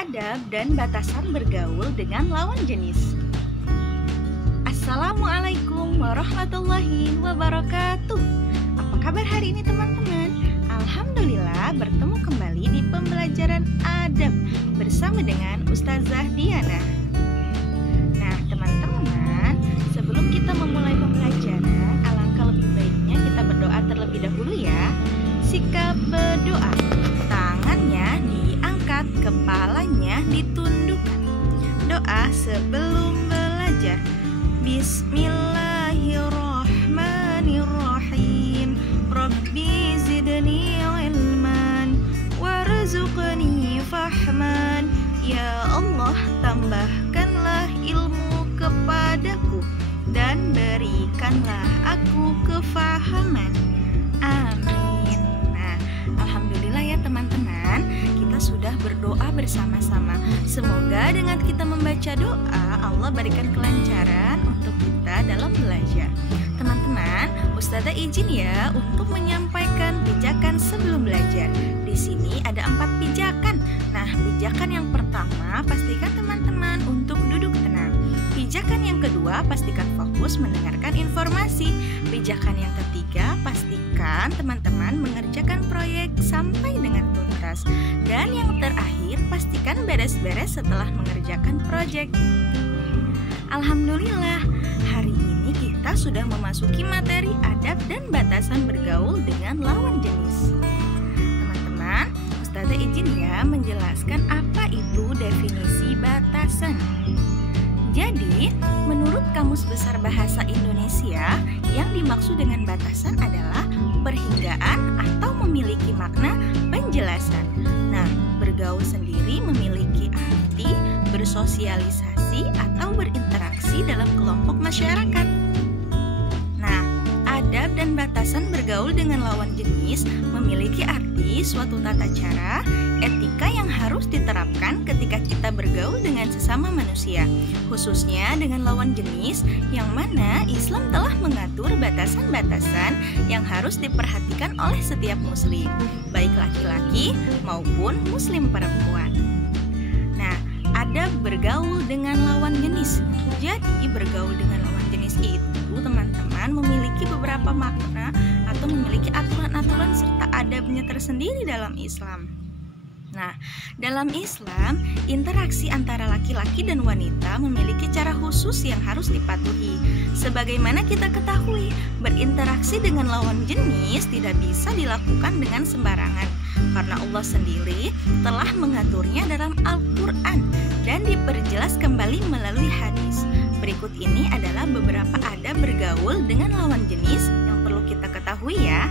adab dan batasan bergaul dengan lawan jenis. Assalamualaikum warahmatullahi wabarakatuh. Apa kabar hari ini teman-teman? Alhamdulillah bertemu kembali di pembelajaran adab bersama dengan Ustazah Diana. Nah teman-teman, sebelum kita memulai pembelajaran, alangkah lebih baiknya kita berdoa terlebih dahulu ya. Sikap berdoa, tangannya diangkat, kepalanya ditundukkan. Doa sebelum belajar. Bismillahirrahmanirrahim. Rabbi zidni ilman warzuqni fahman. Ya Allah, tambahkanlah ilmu kepadaku dan berikanlah aku kefahaman. Amin. Nah, alhamdulillah ya teman-teman, kita sudah berdoa bersama-sama. Semoga dengan kita membaca doa, Allah berikan kelancaran untuk kita dalam belajar. Teman-teman, Ustazah izin ya untuk menyampaikan pijakan sebelum belajar. Di sini ada 4 pijakan. Nah, pijakan yang pertama, pastikan teman-teman untuk duduk tenang. Pijakan yang kedua, pastikan fokus mendengarkan informasi. Pijakan yang ketiga, pastikan teman-teman mengerjakan proyek sampai dengan tuntas. Dan yang terakhir, pastikan beres-beres setelah mengerjakan proyek. Alhamdulillah, hari ini kita sudah memasuki materi adab dan batasan bergaul dengan lawan jenis. Teman-teman, Ustazah izin ya menjelaskan apa itu definisi batasan. Jadi, menurut Kamus Besar Bahasa Indonesia, yang dimaksud dengan batasan adalah perhinggaan atau memiliki makna penjelasan. Nah, bergaul sendiri memiliki arti bersosialisasi atau berinteraksi dalam kelompok masyarakat. Nah, adab dan batasan bergaul dengan lawan jenis memiliki arti suatu tata cara, etika yang harus diterapkan ketika kita bergaul dengan sesama manusia, khususnya dengan lawan jenis yang mana Islam telah mengatur batasan-batasan yang harus diperhatikan oleh setiap muslim, baik laki-laki maupun muslim perempuan. Nah, adab bergaul dengan lawan jenis. Jadi, bergaul dengan lawan jenis itu teman-teman memiliki beberapa makna atau memiliki aturan-aturan serta adabnya tersendiri dalam Islam. Nah, dalam Islam, interaksi antara laki-laki dan wanita memiliki cara khusus yang harus dipatuhi. Sebagaimana kita ketahui, berinteraksi dengan lawan jenis tidak bisa dilakukan dengan sembarangan, karena Allah sendiri telah mengaturnya dalam Al-Quran dan diperjelas kembali melalui hadis. Berikut ini adalah beberapa adab bergaul dengan lawan jenis yang perlu kita ketahui ya.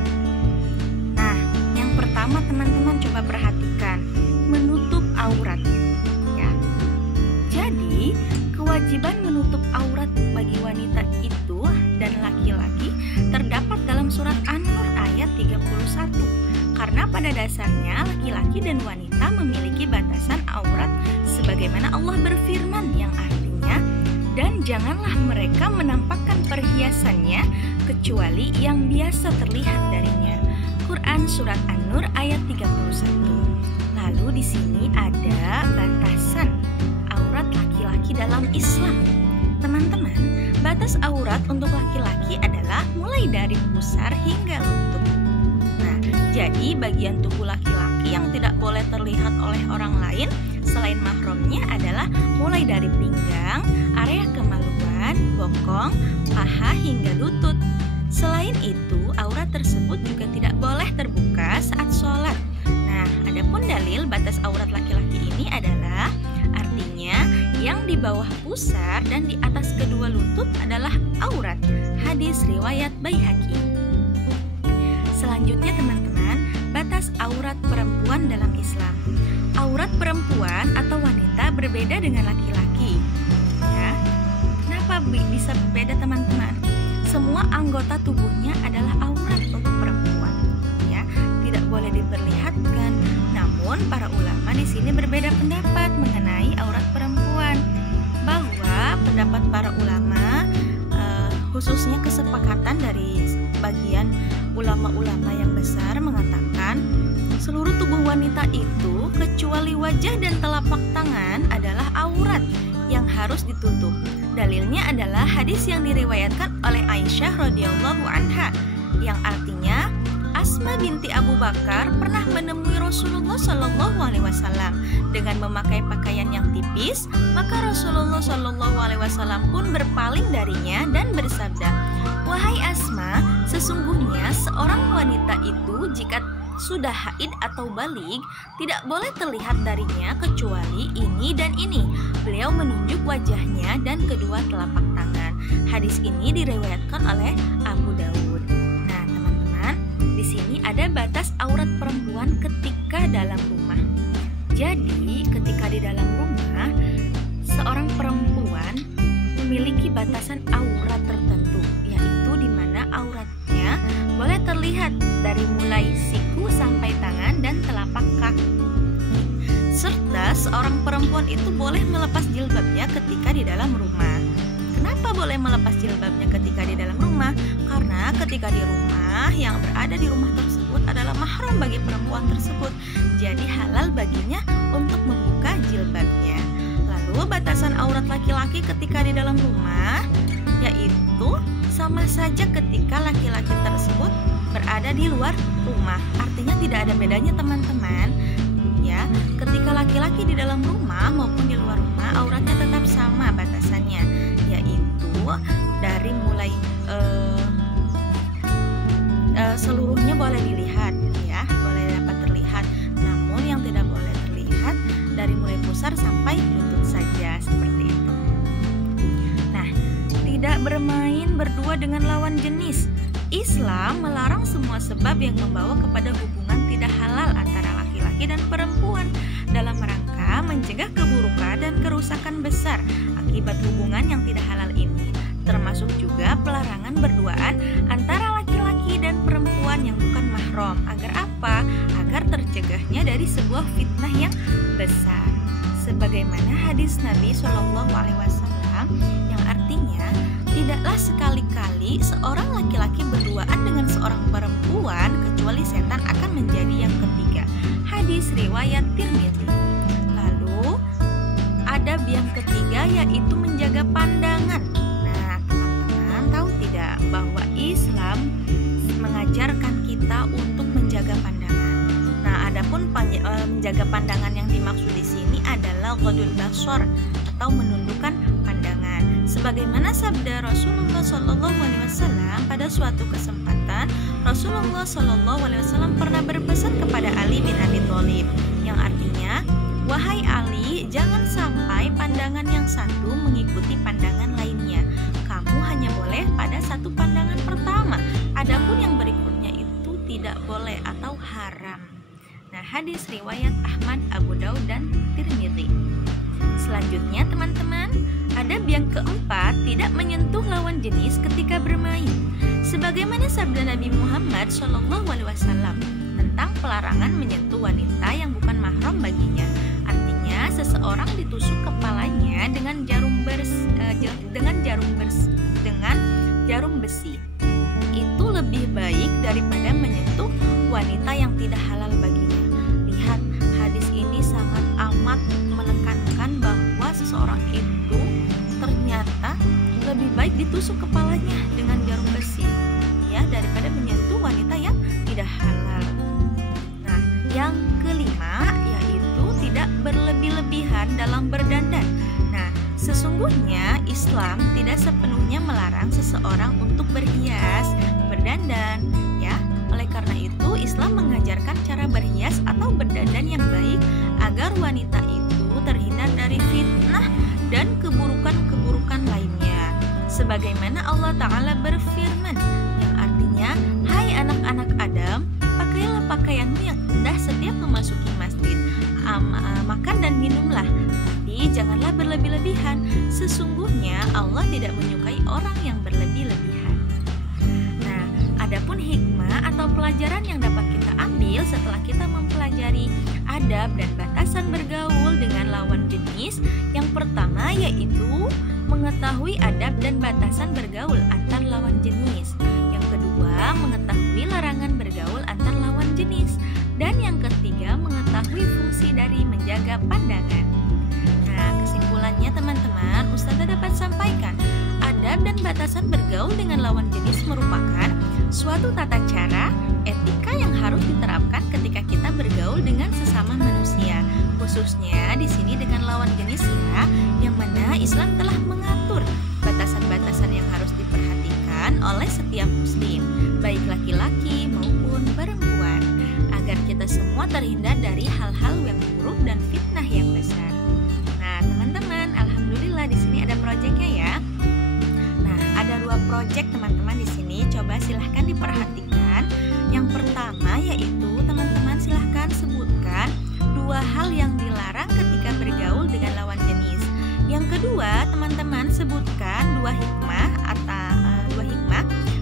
Nah, yang pertama teman-teman coba perhatikan, menutup aurat ya. Jadi, kewajiban menutup aurat bagi wanita itu dan laki-laki terdapat dalam surat An-Nur ayat 31. Karena pada dasarnya laki-laki dan wanita memiliki batasan aurat sebagaimana Allah berfirman yang artinya, dan janganlah mereka menampakkan perhiasannya kecuali yang biasa terlihat darinya. Quran surat An-Nur ayat 31. Lalu di sini ada batasan aurat laki-laki dalam Islam. Teman-teman, batas aurat untuk laki-laki adalah mulai dari pusar hingga lutut. Nah, jadi bagian tubuh laki-laki yang tidak boleh terlihat oleh orang lain selain mahramnya adalah mulai dari pinggang, area kemaluan, bokong, paha hingga lutut. Selain itu, aurat tersebut juga tidak boleh terbuka saat sholat. Nah, adapun dalil batas aurat laki-laki ini adalah artinya yang di bawah pusar dan di atas kedua lutut adalah aurat. Hadis riwayat Baihaqi. Selanjutnya teman-teman, batas aurat perempuan dalam Islam. Aurat perempuan atau wanita berbeda dengan laki-laki. Ya. Kenapa bisa berbeda teman-teman? Semua anggota tubuhnya adalah aurat untuk perempuan. Ya, tidak boleh diperlihatkan. Namun para ulama di sini berbeda pendapat mengenai aurat perempuan. Bahwa pendapat para ulama khususnya kesepakatan dari bagian ulama-ulama yang besar mengatakan seluruh tubuh wanita itu kecuali wajah dan telapak tangan adalah aurat yang harus ditutup. Dalilnya adalah hadis yang diriwayatkan oleh Aisyah radhiyallahu anha yang artinya Asma binti Abu Bakar pernah menemui Rasulullah Shallallahu Alaihi Wasallam dengan memakai pakaian yang tipis, maka Rasulullah Shallallahu Alaihi Wasallam pun berpaling darinya dan bersabda, "Wahai Asma, sesungguhnya seorang wanita itu jika sudah haid atau baligh tidak boleh terlihat darinya kecuali ini dan ini." Beliau menunjuk wajahnya dan kedua telapak tangan. Hadis ini diriwayatkan oleh Abu Dawud. Nah, teman-teman, di sini ada batas aurat perempuan ketika dalam rumah. Jadi, ketika di dalam rumah, seorang perempuan memiliki batasan aurat tertentu, yaitu di mana auratnya boleh terlihat dari mulai siku sampai tangan dan telapak kaki. Serta seorang perempuan itu boleh melepas jilbabnya ketika di dalam rumah. Kenapa boleh melepas jilbabnya ketika di dalam rumah? Karena ketika di rumah, yang berada di rumah tersebut adalah mahram bagi perempuan tersebut. Jadi halal baginya untuk membuka jilbabnya. Lalu batasan aurat laki-laki ketika di dalam rumah, yaitu sama saja ketika laki-laki tersebut berada di luar rumah. Artinya tidak ada bedanya, teman-teman. Ya, ketika laki-laki di dalam rumah maupun di luar rumah, auratnya tetap sama batasannya, yaitu dari mulai seluruhnya boleh dilihat, ya, boleh dapat terlihat. Namun yang tidak boleh terlihat dari mulai pusar sampai lutut saja, seperti itu. Nah, tidak bermain berdua dengan lawan jenis. Islam melarang semua sebab yang membawa kepada hubungan tidak halal antara laki-laki dan perempuan dalam rangka mencegah keburukan dan kerusakan besar akibat hubungan yang tidak halal ini. Termasuk juga pelarangan berduaan antara laki-laki dan perempuan yang bukan mahram. Agar apa? Agar tercegahnya dari sebuah fitnah yang besar. Sebagaimana hadis Nabi Shallallahu Alaihi Wasallam yang artinya tidaklah sekali-kali seorang laki-laki berduaan dengan seorang perempuan kecuali setan akan menjadi yang ketiga. Hadis riwayat Tirmidzi. Lalu adab yang ketiga yaitu menjaga pandangan. Nah, teman-teman tahu tidak bahwa Islam mengajarkan kita untuk menjaga pandangan. Nah, adapun menjaga pandangan yang dimaksud di sini adalah ghadul basar atau menundukkan pandangan. Sebagaimana sabda Rasulullah Shallallahu Alaihi Wasallam pada suatu kesempatan, Rasulullah Shallallahu Alaihi Wasallam pernah berpesan kepada Ali bin Abi Thalib yang artinya, "Wahai Ali, jangan sampai pandangan yang satu mengikuti pandangan lainnya. Kamu hanya boleh pada satu pandangan pertama. Adapun yang berikutnya itu tidak boleh atau haram." Nah, hadis riwayat Ahmad, Abu Daud, dan Tirmidzi. Selanjutnya, teman-teman, adab yang keempat tidak menyentuh lawan jenis ketika bermain. Sebagaimana sabda Nabi Muhammad SAW tentang pelarangan menyentuh wanita yang bukan mahram baginya. Artinya, seseorang ditusuk kepalanya dengan jarum besi. Itu lebih baik daripada menyentuh wanita yang tidak halal baginya. Lihat, hadis ini sangat amat menekankan bahwa seseorang itu ternyata lebih baik ditusuk kepalanya dengan jarum besi, ya, daripada menyentuh wanita yang tidak halal. Nah, yang kelima yaitu tidak berlebih-lebihan dalam berdandan. Nah, sesungguhnya Islam tidak sepenuhnya melarang seseorang untuk berhias, berdandan, ya. Oleh karena itu, Islam mengajarkan cara berhias atau berdandan yang baik agar wanita itu terhindar dari fitnah dan keburukan-keburukan lainnya. Sebagaimana Allah Ta'ala berfirman yang artinya, "Hai anak-anak Adam, pakailah pakaianmu yang indah setiap memasuki masjid. Makan dan minumlah, tapi janganlah berlebih-lebihan. Sesungguhnya Allah tidak menyukai orang yang berlebih-lebihan." Nah, adapun hikmah atau pelajaran yang dapat kita ambil setelah kita mempelajari adab dan batasan bergaul dengan lawan jenis, yang pertama yaitu mengetahui adab dan batasan bergaul antar lawan jenis. Yang kedua, mengetahui larangan bergaul antar lawan jenis. Dan yang ketiga, mengetahui fungsi dari menjaga pandangan. Nah, kesimpulannya teman-teman, Ustazah dapat sampaikan, adab dan batasan bergaul dengan lawan jenis merupakan suatu tata cara, etika yang harus diterapkan ketika kita bergaul dengan sesama manusia, khususnya di sini dengan lawan jenis ya, yang mana Islam telah mengatur batasan-batasan yang harus diperhatikan oleh setiap muslim, baik laki-laki maupun perempuan, agar kita semua terhindar dari hal-hal yang buruk dan fitnah yang besar. Nah, teman-teman, alhamdulillah di sini ada proyeknya ya. Nah, ada 2 proyek teman-teman di sini. Coba silahkan diperhatikan. Yang pertama yaitu teman-teman silahkan sebutkan 2 hal yang dilarang ketika bergaul dengan lawan jenis. Yang kedua, teman-teman sebutkan 2 hikmah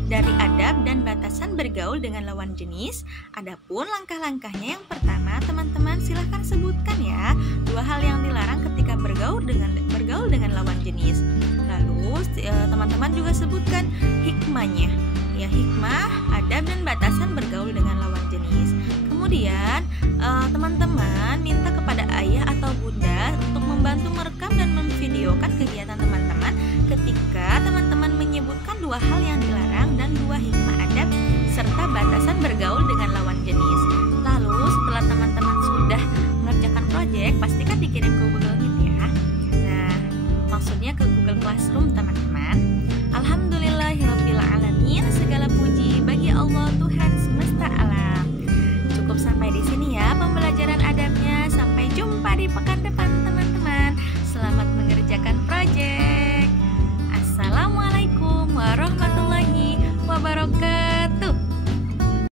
dari adab dan batasan bergaul dengan lawan jenis. Adapun langkah-langkahnya, yang pertama teman-teman silahkan sebutkan ya 2 hal yang dilarang ketika bergaul dengan lawan jenis. Lalu teman-teman juga sebutkan hikmahnya, ya, hikmah, adab dan batasan bergaul dengan lawan jenis. Kemudian teman-teman minta kepada ayah atau bunda untuk membantu merekam dan memvideokan kegiatan teman-teman ketika teman-teman menyebutkan 2 hal yang dilarang dan 2 hikmah adab serta batasan bergaul dengan lawan jenis. Lalu setelah teman-teman sudah mengerjakan proyek, pastikan dikirim ke Google Meet ya. Nah, maksudnya ke Google Classroom teman-teman. Alhamdulillahirabbil alamin, segala puji bagi Allah Tuhan semesta alam. Cukup sampai di sini ya pembelajaran adabnya. Sampai jumpa di pekan depan.